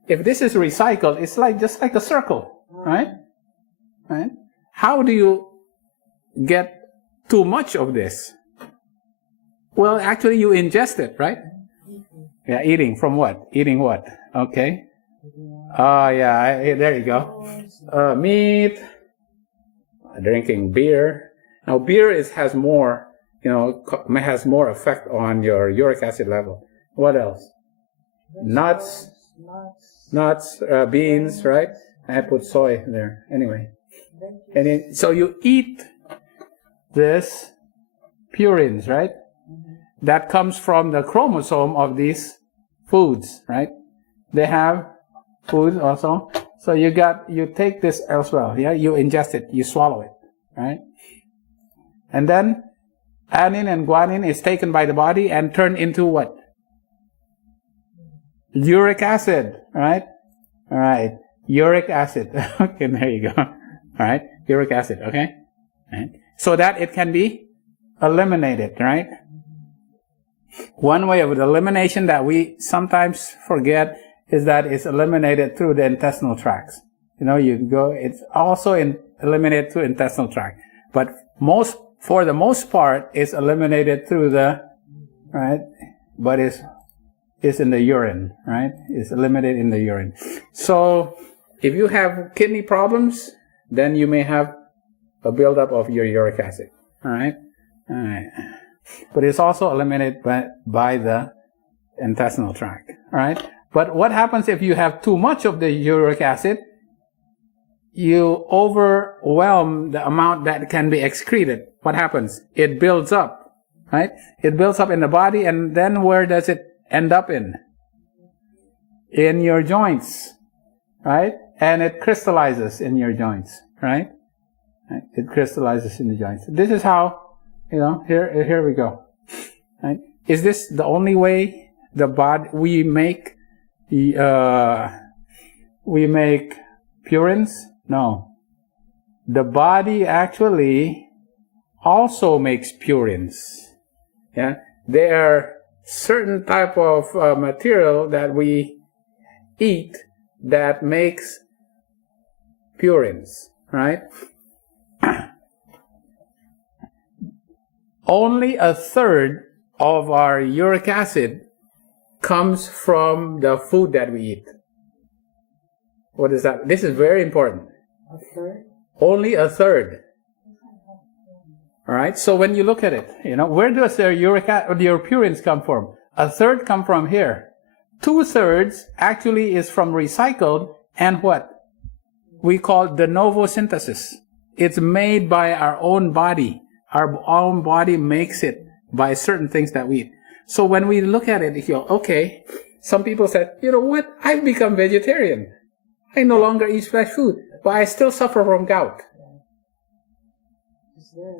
If this is recycled, it's just like a circle, right? Right? How do you get too much of this? Well, actually, you ingest it, right? Yeah, eating from what? Eating what? Okay. Oh, yeah, there you go. Meat, drinking beer. Now, beer has more, has more effect on your uric acid level. What else? Nuts, beans, right? I put soy there. Anyway. So you eat this purines, right? That comes from the chromosome of these foods, right? They have food also. So you take this as well, yeah? You ingest it, you swallow it, right? And then adenine and guanine is taken by the body and turned into what? Uric acid, right? All right, uric acid. Okay, there you go. All right, uric acid, okay? Right. So that it can be eliminated, right? One way of elimination that we sometimes forget is that it's eliminated through the intestinal tracts. It's also eliminated through intestinal tract. But for the most part, it's eliminated through right? But it's in the urine, right? It's eliminated in the urine. So If you have kidney problems, then you may have a buildup of your uric acid. All right. But it's also eliminated by the intestinal tract. All right. But what happens if you have too much of the uric acid? You overwhelm the amount that can be excreted. What happens? It builds up, right? It builds up in the body, and then where does it end up in? In your joints, right? And it crystallizes in your joints, right? It crystallizes in the joints. This is how, here we go. Right? Is this the only way the body we make purines? No. The body actually also makes purines. Yeah, there are certain type of material that we eat that makes purines, right? Only a third of our uric acid comes from the food that we eat. What is that? This is very important. A third? Only a third. All right. So when you look at it, where does your purines come from? A third come from here. 2/3 actually is from recycled and what we call de novo synthesis. It's made by our own body. Our own body makes it by certain things that we eat. So when we look at it, okay, some people said, you know what? I've become vegetarian. I no longer eat fresh food, but I still suffer from gout.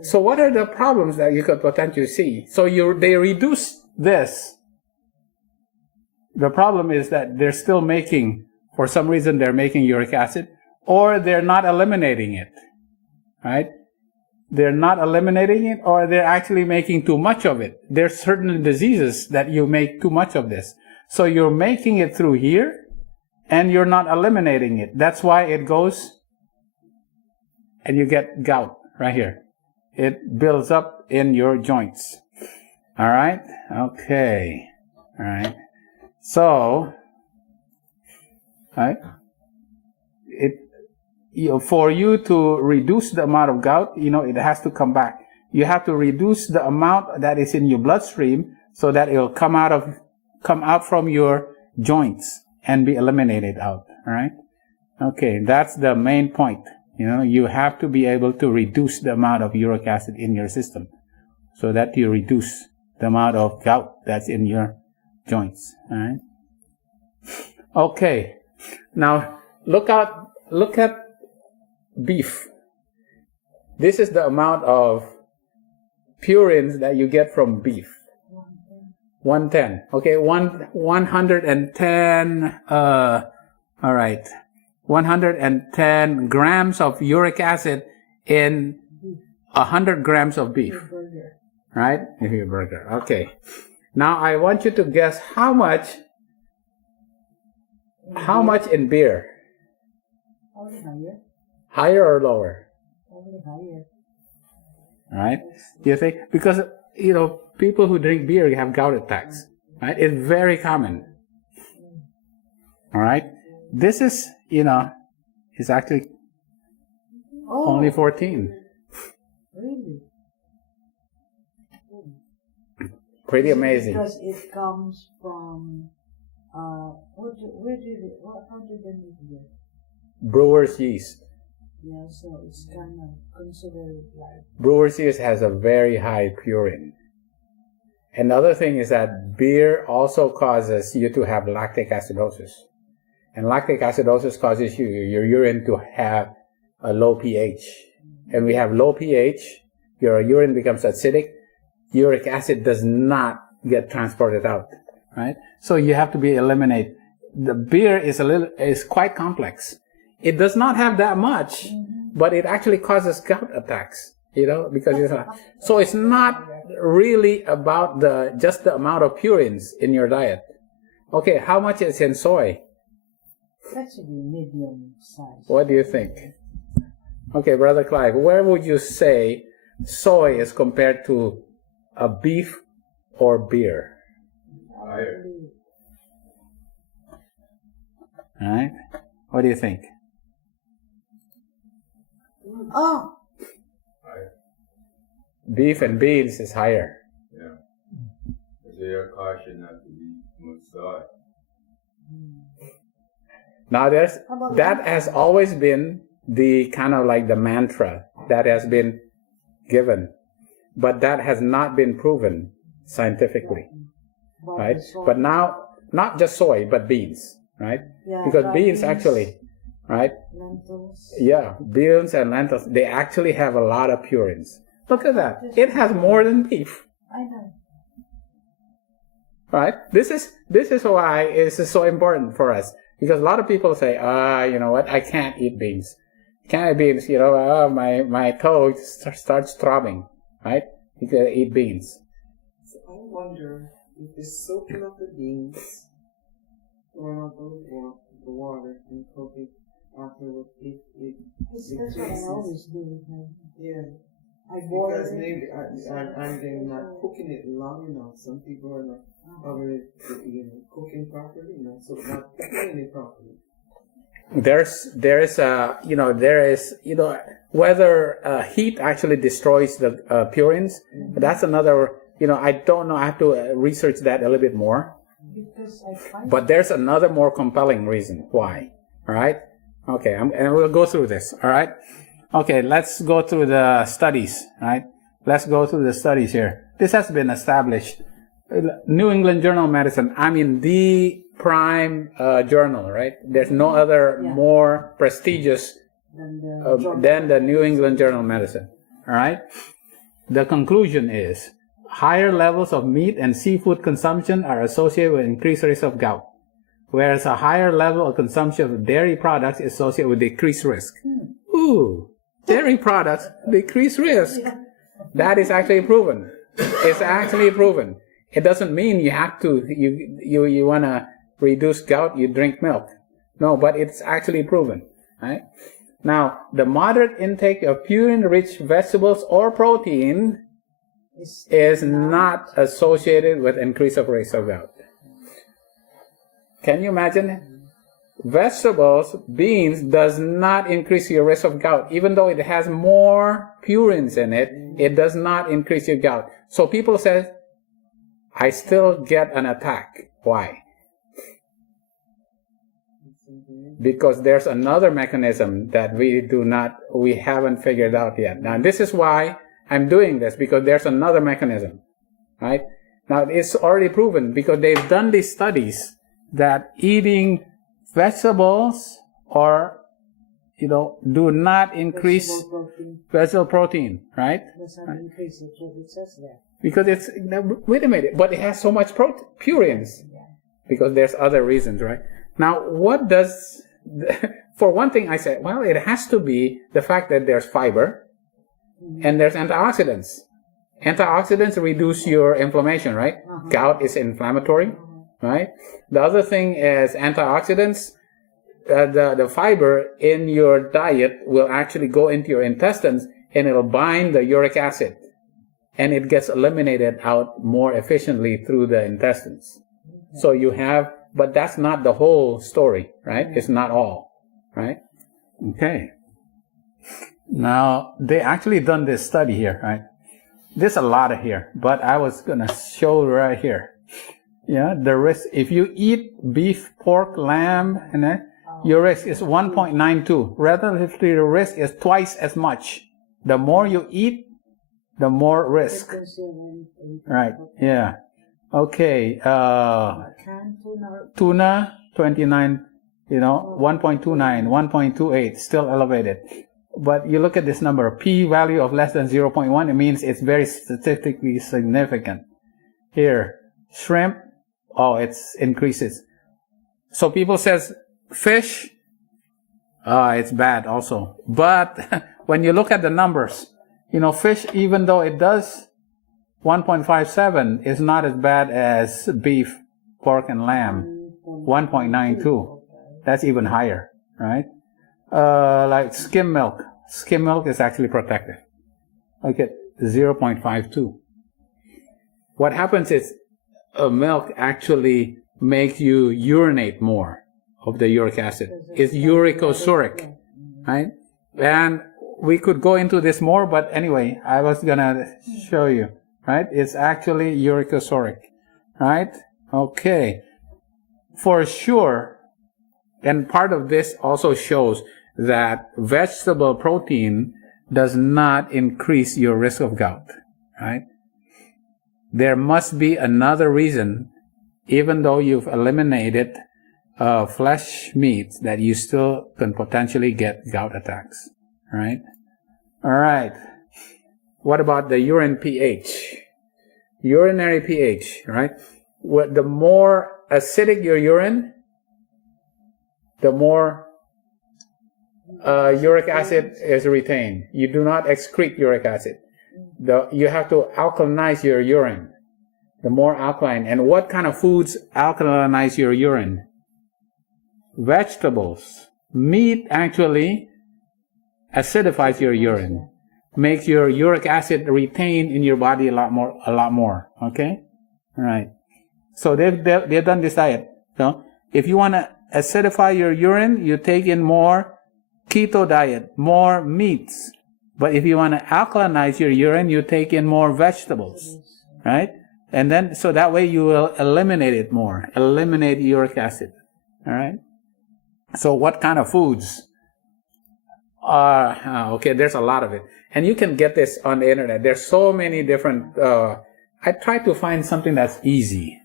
So what are the problems that you could potentially see? So they reduce this. The problem is that they're still making, for some reason, they're making uric acid, or they're not eliminating it, right? They're not eliminating it, or they're actually making too much of it. There's certain diseases that you make too much of this. So you're making it through here, and you're not eliminating it. That's why it goes, and you get gout right here. It builds up in your joints. All right? Okay. All right. So, right? For you to reduce the amount of gout, it has to come back. You have to reduce the amount that is in your bloodstream so that it will come out from your joints and be eliminated out. All right? Okay, that's the main point. You have to be able to reduce the amount of uric acid in your system so that you reduce the amount of gout that's in your joints. All right? Okay. Now, look at beef. This is the amount of purines that you get from beef. 110. Okay, 110. All right. 110 grams of uric acid in 100 grams of beef. Right? If you burger. Okay. Now I want you to guess how much in beer? Higher or lower? Higher. Right? Do you think? Because, people who drink beer have gout attacks. Right? It's very common. All right? This is, is actually only 14. Really? Pretty amazing. Because it comes from, how do they make it? Brewer's yeast. Yeah, so it's kind of considered like... Brewer's yeast has a very high purine. And the other thing is that beer also causes you to have lactic acidosis. And lactic acidosis causes your urine to have a low pH. And we have low pH, your urine becomes acidic, uric acid does not get transported out, right? So you have to be eliminated. The beer is quite complex. It does not have that much, but it actually causes gout attacks, because so it's not really about just the amount of purines in your diet. Okay, how much is in soy? That should be medium size. What do you think? Okay, Brother Clive, where would you say soy is compared to a beef or beer? Higher. All right. What do you think? Oh, Beef and beans is higher. Yeah. So you're cautioned not to eat much soy. Now How about that has always been the kind of like the mantra that has been given, but that has not been proven scientifically, about right? the soy? But now, not just soy, but beans, right? Yeah, Because dried beans actually, right? lentils. Yeah, beans and lentils, they actually have a lot of purines. Look at that. It has more than beef, I know. right? This is why it's so important for us. Because a lot of people say, you know what, I can't eat beans. Can't eat beans, you know, my toe starts throbbing, right? You can eat beans. So I wonder if the soaking of the beans, throwing out the water and cook it afterwards, if it That's what I always do with my. Yeah. I boil Because it. maybe and they're not cooking it long enough. Some people are not cooking properly, so not cooking it properly. There is whether heat actually destroys the purines. That's another, I don't know. I have to research that a little bit more. Because I find But there's another more compelling reason why. All right. Okay. And we'll go through this. All right. Okay. Let's go through the studies. Right. Let's go through the studies here. This has been established. New England Journal of Medicine. I mean, the prime journal, right? There's no other more prestigious than the New England Journal of Medicine. All right. The conclusion is higher levels of meat and seafood consumption are associated with increased risk of gout, whereas a higher level of consumption of dairy products is associated with decreased risk. Ooh, dairy products decrease risk. That is actually proven. It's actually proven. It doesn't mean you have to, you want to reduce gout, you drink milk. No, but it's actually proven, right? Now, the moderate intake of purine-rich vegetables or protein is not associated with increase of risk of gout. Can you imagine? Vegetables, beans, does not increase your risk of gout. Even though it has more purines in it, it does not increase your gout. So people say, I still get an attack. Why? Because there's another mechanism that we haven't figured out yet. Now, this is why I'm doing this, because there's another mechanism, right? Now, it's already proven because they've done these studies that eating vegetables or, do not increase vegetable protein, right? does not increase. That's what it says there. Because wait a minute, but it has so much purines. Because there's other reasons, right? Now, for one thing, I said, well, it has to be the fact that there's fiber and there's antioxidants. Antioxidants reduce your inflammation, right? Gout is inflammatory, right? The other thing is antioxidants. The fiber in your diet will actually go into your intestines and it'll bind the uric acid. And it gets eliminated out more efficiently through the intestines. So but that's not the whole story, right? It's not all, right? Okay. Now, they actually done this study here, right? There's a lot of here, but I was going to show right here. Yeah, the risk, if you eat beef, pork, lamb, and your risk is 1.92. Relatively, the risk is twice as much. The more you eat, the more risk. Right, yeah. Okay, tuna, 29, 1.29, 1.28, still elevated. But you look at this number, p-value of less than 0.1, it means it's very statistically significant. Here, shrimp, it increases. So people says, fish, it's bad also. But when you look at the numbers, fish, even though it does 1.57, is not as bad as beef, pork, and lamb. 1.92. That's even higher, right? Like skim milk. Skim milk is actually protective. Look at 0.52. What happens is milk actually makes you urinate more of the uric acid. It's uricosuric, right? And we could go into this more, but anyway, I was gonna show you, right? It's actually uricosuric, right? Okay. For sure, and part of this also shows that vegetable protein does not increase your risk of gout, right? There must be another reason, even though you've eliminated flesh meats, that you still can potentially get gout attacks, right? All right. What about the urine pH? Urinary pH, right? The more acidic your urine, the more uric acid is retained. You do not excrete uric acid. You have to alkalinize your urine. The more alkaline. And what kind of foods alkalinize your urine? Vegetables. Meat actually acidifies your urine, makes your uric acid retain in your body a lot more. Okay, all right. So they've done this diet. So if you want to acidify your urine, you take in more keto diet, more meats. But if you want to alkalinize your urine, you take in more vegetables, right? And then so that way you will eliminate it more, eliminate uric acid. All right. So what kind of foods? Okay, there's a lot of it. And you can get this on the internet. There's so many different, I tried to find something that's easy.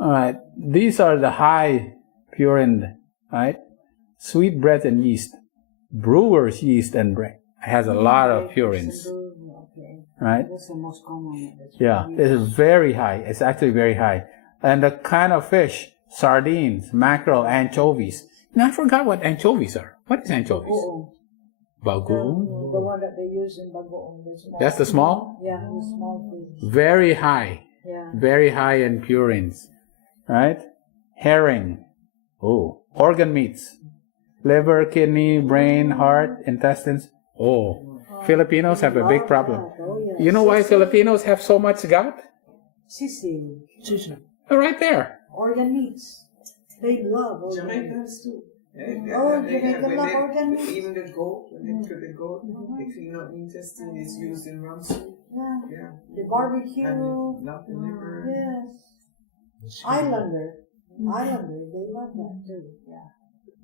All right, these are the high purine, right? Sweet bread and yeast. Brewer's yeast and bread has a lot of purines, right? That's the most common. Yeah, this is very high. It's actually very high. And the kind of fish, sardines, mackerel, anchovies. Now I forgot what anchovies are. What is anchovies? Bagoong. The one that they use in bagoong. That's the small? Yeah, the small fish. Very high. Yeah. Very high in purines, right? Herring. Oh, organ meats. Liver, kidney, brain, heart, intestines. Oh, Filipinos have a big problem. Oh, yes. You know why Filipinos have so much gout? Sisig. Oh, right there. Organ meats. They love organ meats. Jamaicans too. Oh, Jamaican love organ meats. Even the goat, when they cook the goat, they clean out the intestine, is used in rum soup. Yeah. Yeah. The barbecue. And not the liver. Yes. Islander, they love that too. Yeah.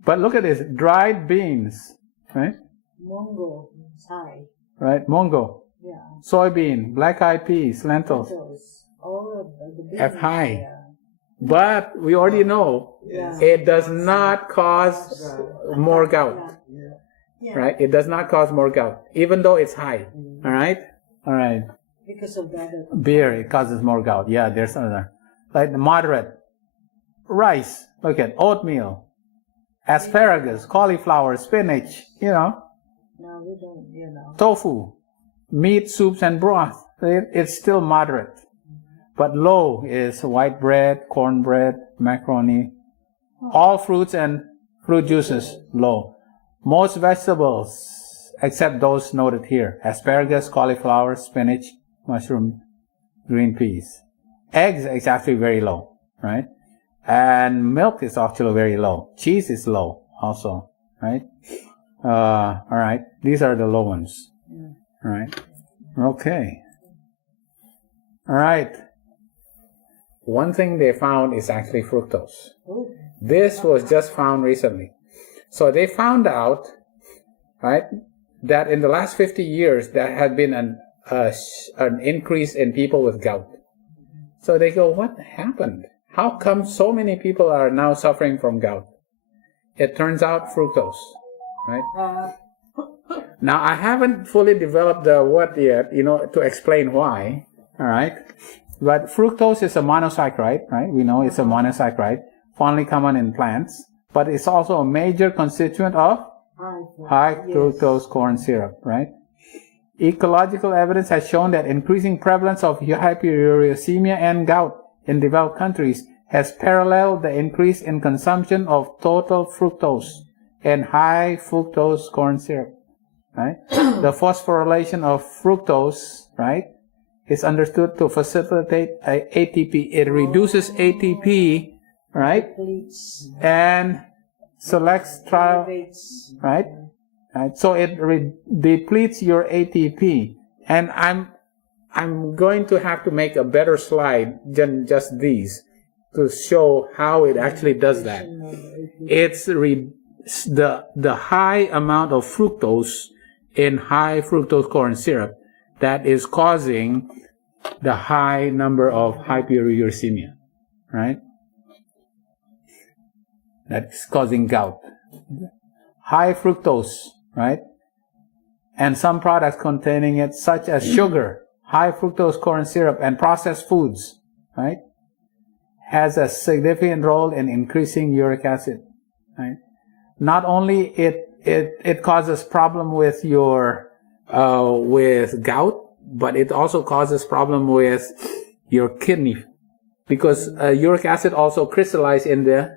But look at this. Dried beans, right? Mongo, Thai. Right? Mongo. Yeah. Soybean, black-eyed peas, lentils. All of the beans. Have high. Yeah. But we already know Yeah. it does not cause more gout, Yeah. right? It does not cause more gout, even though it's high. All right? All right. Because of that. Beer, it causes more gout. Yeah, there's another. Like the moderate. Rice, look at oatmeal, asparagus, cauliflower, spinach, No, we don't, tofu, meat, soups, and broth. It's still moderate. But low is white bread, cornbread, macaroni, all fruits and fruit juices, low. Most vegetables, except those noted here, asparagus, cauliflower, spinach, mushroom, green peas. Eggs is actually very low, right? And milk is actually very low. Cheese is low also, right? All right. These are the low ones. All right. Okay. All right. One thing they found is actually fructose. This was just found recently. So they found out, right, that in the last 50 years there had been an increase in people with gout. So they go, what happened? How come so many people are now suffering from gout? It turns out fructose, right? Now, I haven't fully developed the what yet, to explain why, all right? But fructose is a monosaccharide, right? We know it's a monosaccharide, fondly common in plants, but it's also a major constituent of high fructose corn syrup, right? Ecological evidence has shown that increasing prevalence of hyperuricemia and gout in developed countries has paralleled the increase in consumption of total fructose and high fructose corn syrup, right? The phosphorylation of fructose, right, is understood to facilitate ATP. It reduces ATP, right, and selects trial, right, right? So it depletes your ATP. And I'm going to have to make a better slide than just these to show how it actually does that. It's the high amount of fructose in high fructose corn syrup that is causing the high number of hyperuricemia, right? That's causing gout. High fructose, right? And some products containing it, such as sugar, high fructose corn syrup, and processed foods, right? Has a significant role in increasing uric acid, right? Not only it causes problem with your with gout, but it also causes problem with your kidney, because uric acid also crystallizes in the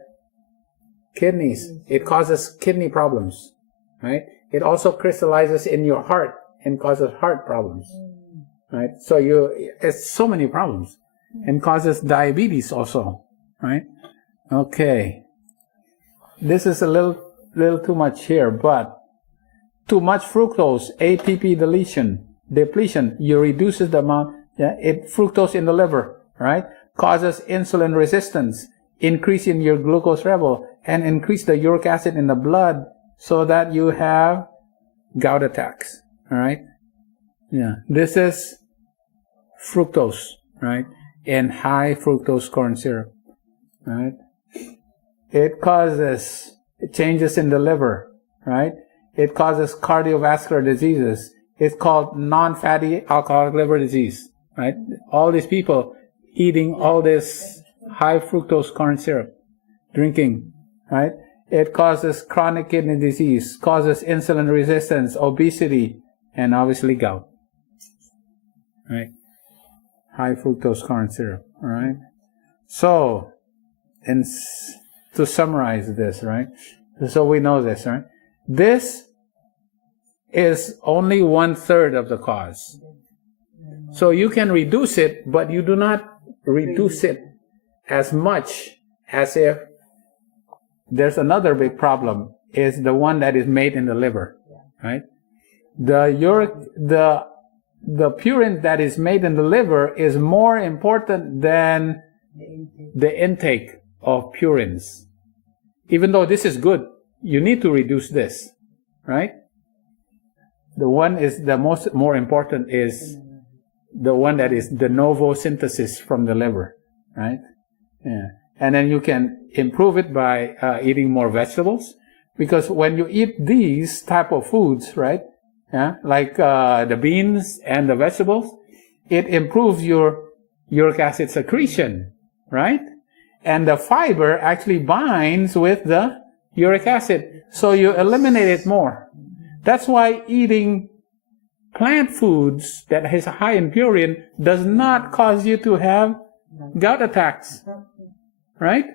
kidneys. It causes kidney problems, right? It also crystallizes in your heart and causes heart problems, right? So it's so many problems, and causes diabetes also, right? Okay, this is a little too much here, but too much fructose, ATP depletion, you reduces the amount, fructose in the liver, right? Causes insulin resistance, increase in your glucose level, and increase the uric acid in the blood, so that you have gout attacks, all right? Yeah, this is fructose, right? In high fructose corn syrup, right? It causes changes in the liver, right? It causes cardiovascular diseases. It's called non-fatty alcoholic liver disease, right? All these people eating all this high fructose corn syrup, drinking, right? It causes chronic kidney disease, causes insulin resistance, obesity, and obviously gout, right? High fructose corn syrup, all right? So, to summarize this, right? So we know this, right? This is only 1/3 of the cause. So you can reduce it, but you do not reduce it as much as if there's another big problem, is the one that is made in the liver, right? The purine that is made in the liver is more important than the intake of purines. Even though this is good, you need to reduce this, right? The one is more important is the one that is de novo synthesis from the liver, right? Yeah. And then you can improve it by eating more vegetables, because when you eat these type of foods, right? Yeah, like the beans and the vegetables, it improves your uric acid secretion, right? And the fiber actually binds with the uric acid, so you eliminate it more. That's why eating plant foods that has high in purine does not cause you to have gout attacks, right?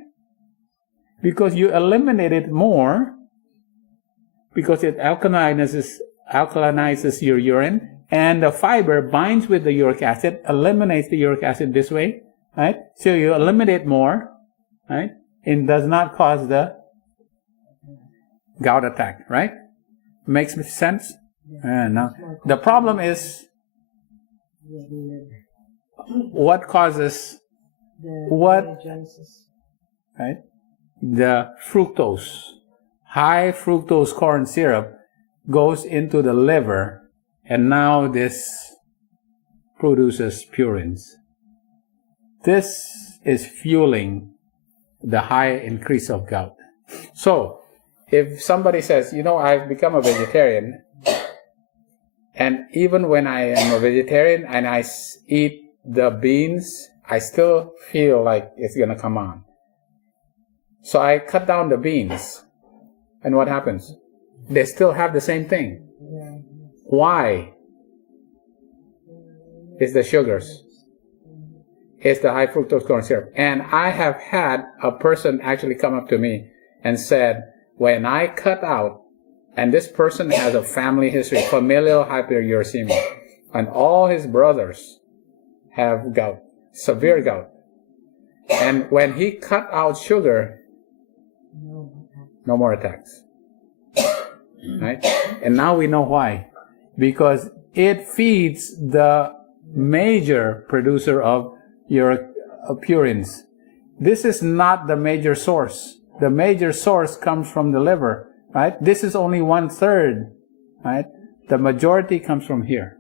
Because you eliminate it more, because it alkalinizes your urine, and the fiber binds with the uric acid, eliminates the uric acid this way, right? So you eliminate more, right? It does not cause the gout attack, right? Makes sense? Now, the problem is what causes what, right? The fructose. High fructose corn syrup goes into the liver, and now this produces purines. This is fueling the high increase of gout. So, if somebody says, I've become a vegetarian, and even when I am a vegetarian and I eat the beans, I still feel like it's going to come on. So I cut down the beans, and what happens? They still have the same thing. Why? It's the sugars. It's the high fructose corn syrup. And I have had a person actually come up to me and said, when I cut out, and this person has a family history, familial hyperuricemia, and all his brothers have gout, severe gout. And when he cut out sugar, no more attacks. right? And now we know why. Because it feeds the major producer of uric purines. This is not the major source. The major source comes from the liver, right? This is only 1/3, right? The majority comes from here,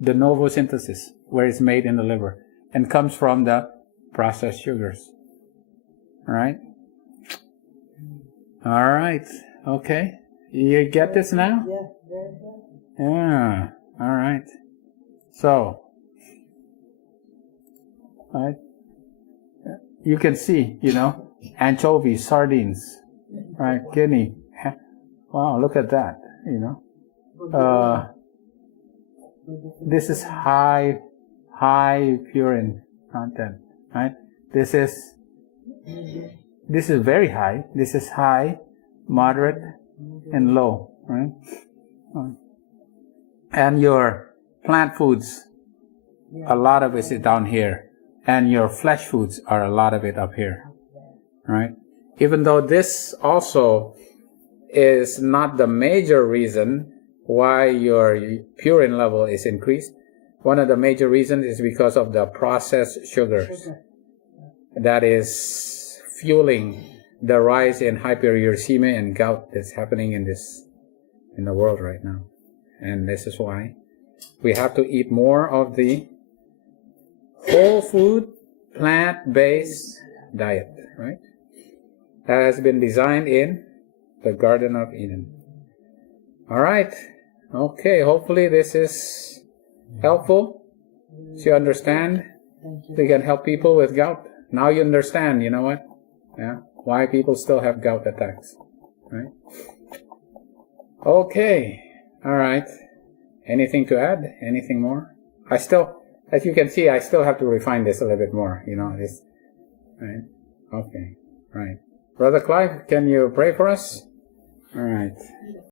the novosynthesis, where it's made in the liver, and comes from the processed sugars. All right? All right. Okay. You get this now? Yeah, very good. Yeah. All right. So, all right. You can see, anchovies, sardines, right? Guinea. Wow, look at that, This is high purine content, right? This is very high. This is high, moderate, and low, right? And your plant foods, a lot of it is down here. And your flesh foods are a lot of it up here, right? Even though this also is not the major reason why your purine level is increased. One of the major reasons is because of the processed sugars. That is fueling the rise in hyperuricemia and gout that's happening in the world right now. And this is why we have to eat more of the whole food, plant-based diet, right? That has been designed in the Garden of Eden. All right. Okay. Hopefully this is helpful. So you understand. We can help people with gout. Now you understand, why people still have gout attacks, right? Okay. All right. Anything to add? Anything more? As you can see, I still have to refine this a little bit more, this, right? Okay, right. Brother Clive, can you pray for us? All right.